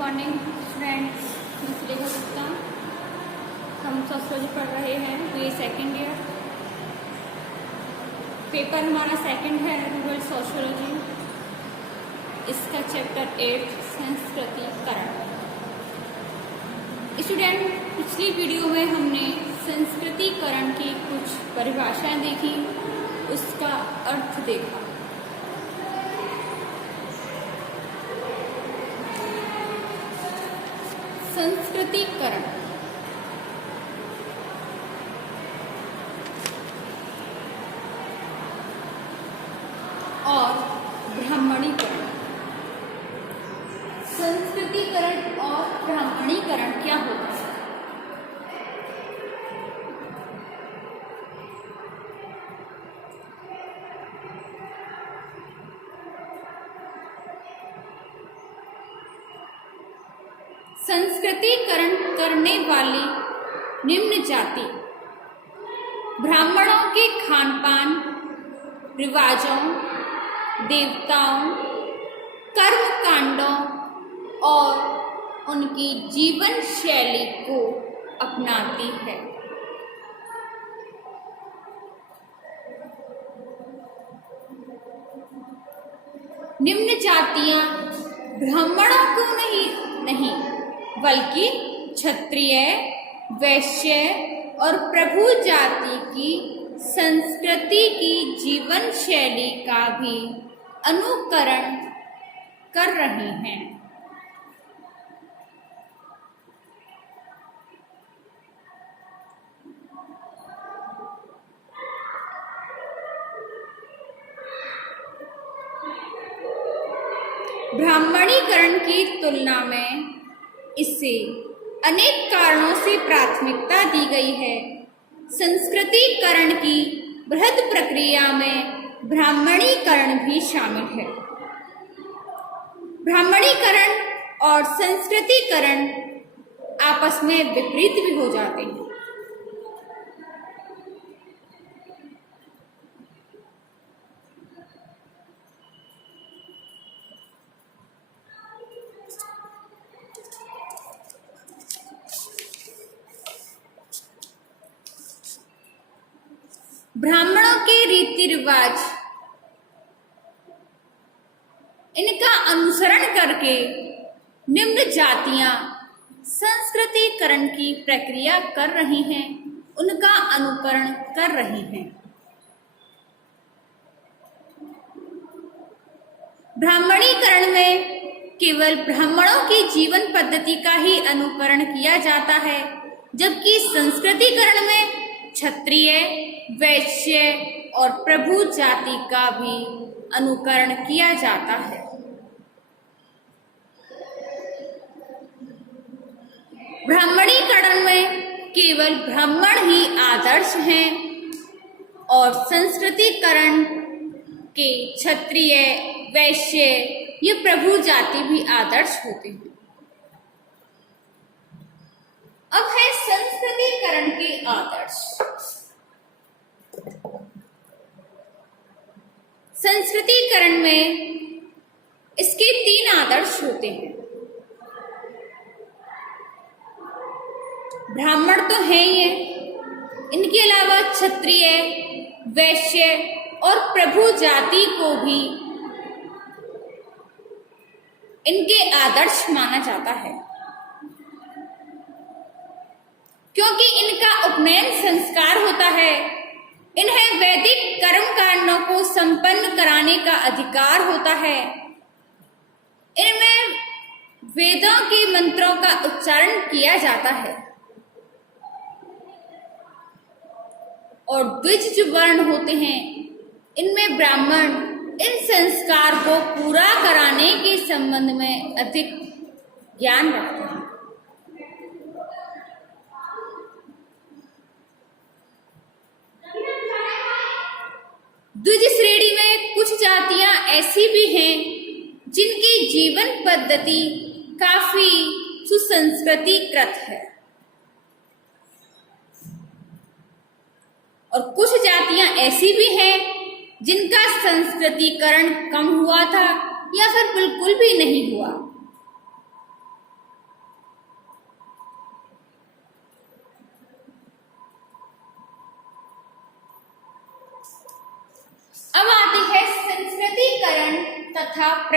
Morning friends, मैं सुलेखा गुप्ता। हम sociology पढ़ रहे हैं, तो ये सेकेंड ईयर पेपर हमारा सेकंड है, रूरल सोशियोलॉजी। इसका चैप्टर 8 संस्कृतिकरण। स्टूडेंट, पिछली वीडियो में हमने संस्कृतिकरण की कुछ परिभाषाएं देखी, उसका अर्थ देखा। संस्कृतिकरण और ब्राह्मणीकरण। संस्कृतिकरण और ब्राह्मणीकरण क्या होता है? संस्कृतिकरण करने वाली निम्न जाति ब्राह्मणों के खानपान, रिवाजों, देवताओं, कर्म कांडों और उनकी जीवन शैली को अपनाती है। निम्न जातियां ब्राह्मणों को नहीं बल्कि क्षत्रिय, वैश्य और प्रभु जाति की संस्कृति की जीवन शैली का भी अनुकरण कर रही हैं। ब्राह्मणीकरण की तुलना में इसे अनेक कारणों से प्राथमिकता दी गई है। संस्कृतिकरण की बृहद प्रक्रिया में ब्राह्मणीकरण भी शामिल है। ब्राह्मणीकरण और संस्कृतिकरण आपस में विपरीत भी हो जाते हैं। ब्राह्मणों के रीति रिवाज, इनका अनुसरण करके निम्न जातियां संस्कृतिकरण की प्रक्रिया कर रही हैं, उनका अनुकरण कर रही हैं। ब्राह्मणीकरण में केवल ब्राह्मणों की जीवन पद्धति का ही अनुकरण किया जाता है, जबकि संस्कृतिकरण में क्षत्रिय, वैश्य और प्रभु जाति का भी अनुकरण किया जाता है। ब्राह्मणीकरण में केवल ब्राह्मण ही आदर्श हैं और संस्कृतिकरण के क्षत्रिय, वैश्य ये प्रभु जाति भी आदर्श होते हैं। अब है संस्कृतिकरण के आदर्श। संस्कृतिकरण में इसके 3 आदर्श होते हैं। ब्राह्मण तो हैं ही है, इनके अलावा क्षत्रिय, वैश्य और प्रभु जाति को भी इनके आदर्श माना जाता है, क्योंकि इनका उपनयन संस्कार होता है। इन्हें वैदिक कर्म कांडों को संपन्न कराने का अधिकार होता है। इनमें वेदों के मंत्रों का उच्चारण किया जाता है और द्विज जो वर्ण होते हैं, इनमें ब्राह्मण इन संस्कार को पूरा कराने के संबंध में अधिक ज्ञान रखते हैं। द्विज श्रेणी में कुछ जातियां ऐसी भी हैं जिनकी जीवन पद्धति काफी सुसंस्कृतिकृत है और कुछ जातियां ऐसी भी हैं जिनका संस्कृतिकरण कम हुआ था या फिर बिल्कुल भी नहीं हुआ।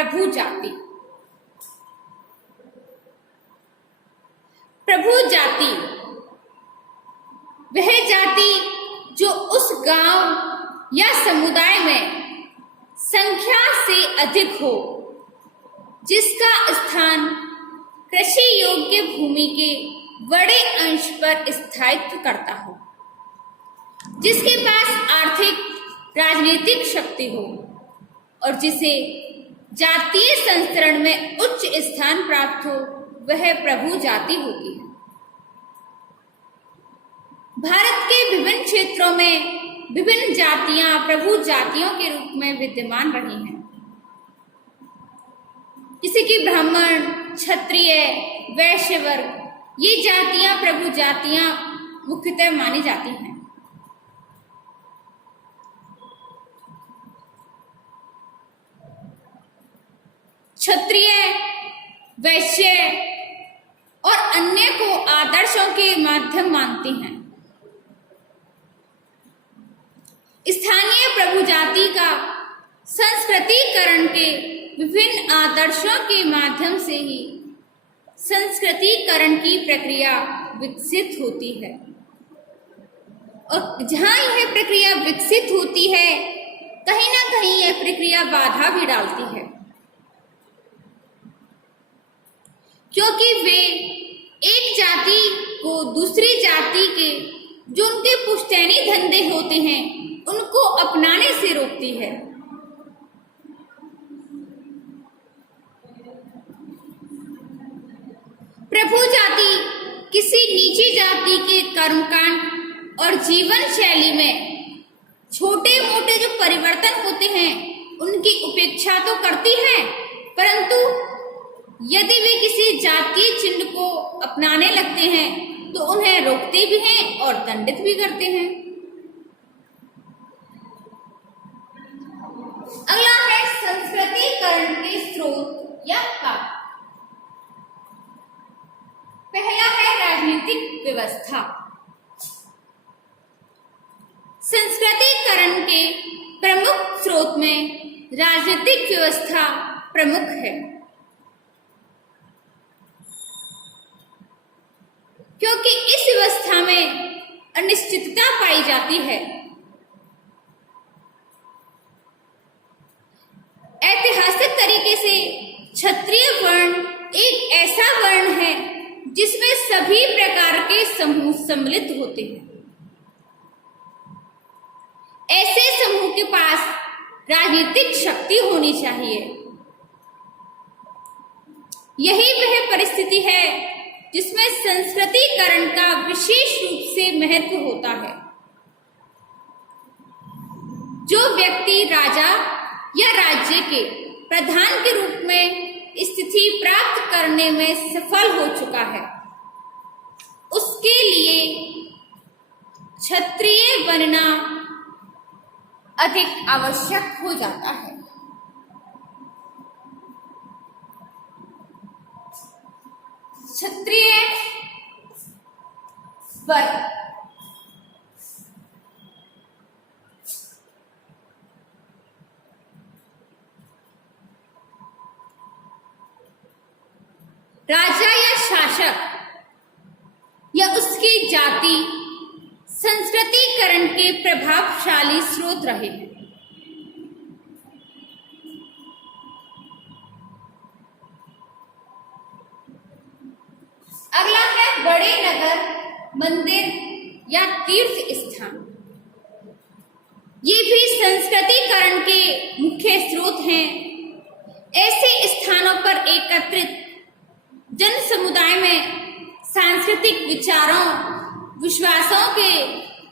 प्रभु जाति। प्रभु जाति वह जाति जो उस गांव या समुदाय में संख्या से अधिक हो, जिसका स्थान कृषि योग्य भूमि के बड़े अंश पर स्थायित्व करता हो, जिसके पास आर्थिक राजनीतिक शक्ति हो और जिसे जातीय संचरण में उच्च स्थान प्राप्त हो, वह प्रभु जाति होती है। भारत के विभिन्न क्षेत्रों में विभिन्न जातियां प्रभु जातियों के रूप में विद्यमान रही हैं, जैसे कि ब्राह्मण, क्षत्रिय, वैश्य वर्ग, ये जातियां प्रभु जातियां मुख्यतः मानी जाती हैं। क्षत्रिय, वैश्य और अन्य को आदर्शों के माध्यम मानती हैं। स्थानीय प्रभु जाति का संस्कृतिकरण के विभिन्न आदर्शों के माध्यम से ही संस्कृतिकरण की प्रक्रिया विकसित होती है, और जहां यह प्रक्रिया विकसित होती है, कहीं ना कहीं यह प्रक्रिया बाधा भी डालती है, क्योंकि वे एक जाति को दूसरी जाति के जो उनके पुश्तैनी धंधे होते हैं उनको अपनाने से रोकती है। प्रभु जाति किसी नीची जाति के कर्मकांड और जीवन शैली में छोटे मोटे जो परिवर्तन होते हैं उनकी उपेक्षा तो करती है, परंतु यदि वे किसी जातीय चिन्ह को अपनाने लगते हैं तो उन्हें रोकते भी हैं और दंडित भी करते हैं। अगला है संस्कृतिकरण के स्रोत या कारण। पहला है राजनीतिक व्यवस्था। संस्कृतिकरण के प्रमुख स्रोत में राजनीतिक व्यवस्था प्रमुख है, क्योंकि इस व्यवस्था में अनिश्चितता पाई जाती है। ऐतिहासिक तरीके से क्षत्रिय वर्ण एक ऐसा वर्ण है जिसमें सभी प्रकार के समूह सम्मिलित होते हैं। ऐसे समूह के पास राजनीतिक शक्ति होनी चाहिए। यही वह परिस्थिति है जिसमें संस्कृतिकरण का विशेष रूप से महत्व होता है। जो व्यक्ति राजा या राज्य के प्रधान के रूप में स्थिति प्राप्त करने में सफल हो चुका है, उसके लिए क्षत्रिय बनना अधिक आवश्यक हो जाता है। क्षत्रिय वर्ग राजा या शासक या उसकी जाति संस्कृतिकरण के प्रभावशाली स्रोत रहे हैं। अगला है बड़े नगर, मंदिर या तीर्थ स्थान। ये भी संस्कृतिकरण के मुख्य स्रोत हैं। ऐसे स्थानों पर एकत्रित जन समुदाय में सांस्कृतिक विचारों, विश्वासों के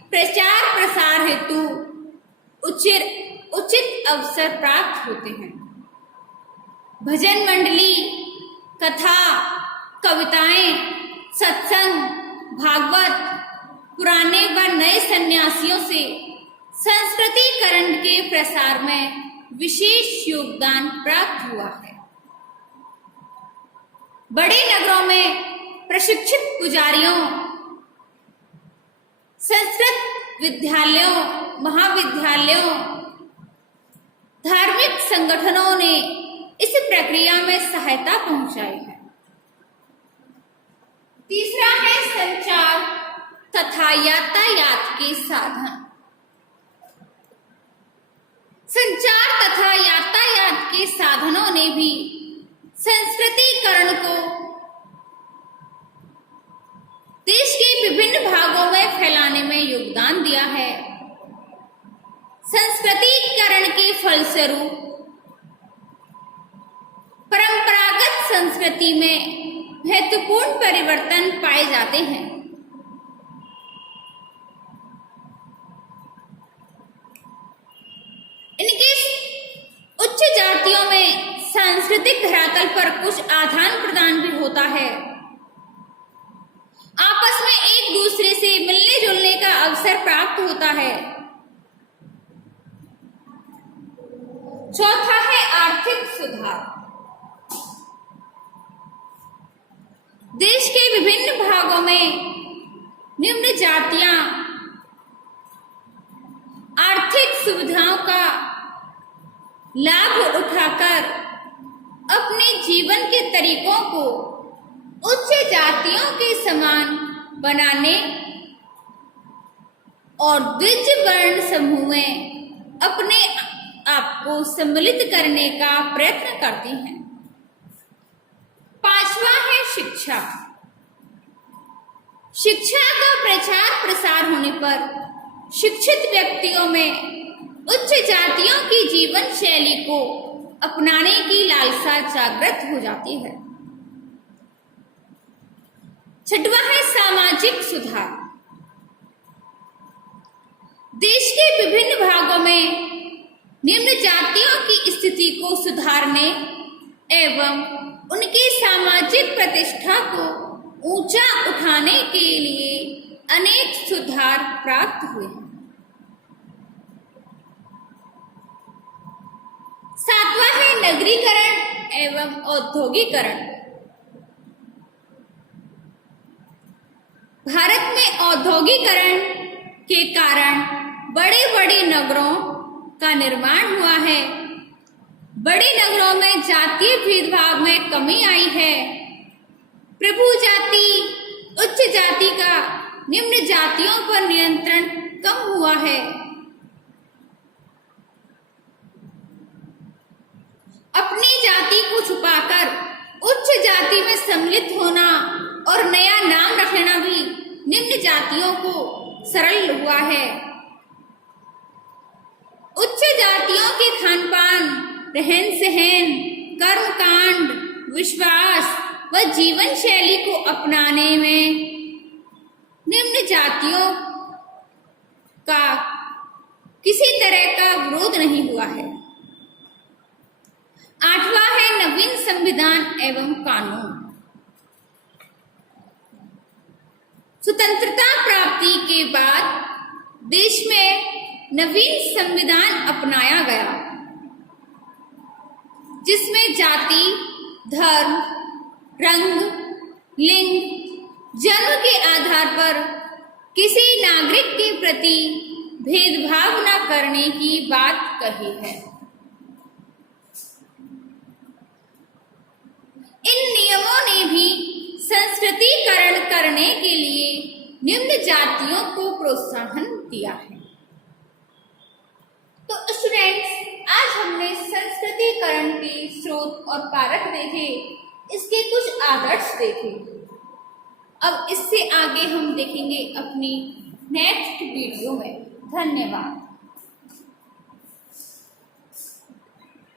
प्रचार प्रसार हेतु उचित अवसर प्राप्त होते हैं। भजन मंडली, कथा, कविताएं, सत्संग, भागवत, पुराने व नए सन्यासियों से संस्कृतिकरण के प्रसार में विशेष योगदान प्राप्त हुआ है। बड़े नगरों में प्रशिक्षित पुजारियों, संस्कृत विद्यालयों, महाविद्यालयों, धार्मिक संगठनों ने इस प्रक्रिया में सहायता पहुंचाई है। तीसरा है संचार तथा यातायात के साधन। संचार तथा यातायात के साधनों ने भी संस्कृतिकरण को देश के विभिन्न भागों में फैलाने में योगदान दिया है। संस्कृतिकरण के फलस्वरूप परंपरागत संस्कृति में महत्वपूर्ण परिवर्तन पाए जाते हैं। इनके उच्च जातियों में सांस्कृतिक धरातल पर कुछ आदान प्रदान भी होता है। आपस में एक दूसरे से मिलने जुलने का अवसर प्राप्त होता है। चौथा है आर्थिक सुधार। देश के विभिन्न भागों में निम्न जातियां आर्थिक सुविधाओं का लाभ उठाकर अपने जीवन के तरीकों को उच्च जातियों के समान बनाने और द्विज वर्ण समूह में अपने आप को सम्मिलित करने का प्रयत्न करती हैं। पांचवा है शिक्षा। शिक्षा का प्रचार प्रसार होने पर शिक्षित व्यक्तियों में उच्च जातियों की जीवन शैली को अपनाने की लालसा जागृत हो जाती है। छठवां है सामाजिक सुधार। देश के विभिन्न भागों में निम्न जातियों की स्थिति को सुधारने एवं उनकी सामाजिक प्रतिष्ठा को ऊंचा उठाने के लिए अनेक सुधार प्राप्त हुए हैं। सातवां है नगरीकरण एवं औद्योगिकरण। भारत में औद्योगिकरण के कारण बड़े बड़े नगरों का निर्माण हुआ है। बड़े नगरों में जातीय भेदभाव में कमी आई है। प्रभु जाति उच्च जाति का निम्न जातियों पर नियंत्रण कम हुआ है। अपनी जाति को छुपाकर उच्च जाति में सम्मिलित होना और नया नाम रख लेना भी निम्न जातियों को सरल हुआ है। उच्च जातियों के खानपान, रहन सहन, कर्मकांड, विश्वास व जीवन शैली को अपनाने में निम्न जातियों का किसी तरह का विरोध नहीं हुआ है। आठवां है नवीन संविधान एवं कानून। स्वतंत्रता प्राप्ति के बाद देश में नवीन संविधान अपनाया गया, जिसमें जाति, धर्म, रंग, लिंग, जन्म के आधार पर किसी नागरिक के प्रति भेदभाव न करने की बात कही है। इन नियमों ने भी संस्कृतिकरण करने के लिए निम्न जातियों को प्रोत्साहन दिया है। तो स्टूडेंट्स, आज हमने संस्कृतिकरण के स्रोत और कारक देखे, इसके कुछ आदर्श देखे। अब इससे आगे हम देखेंगे अपनी नेक्स्ट वीडियो में। धन्यवाद।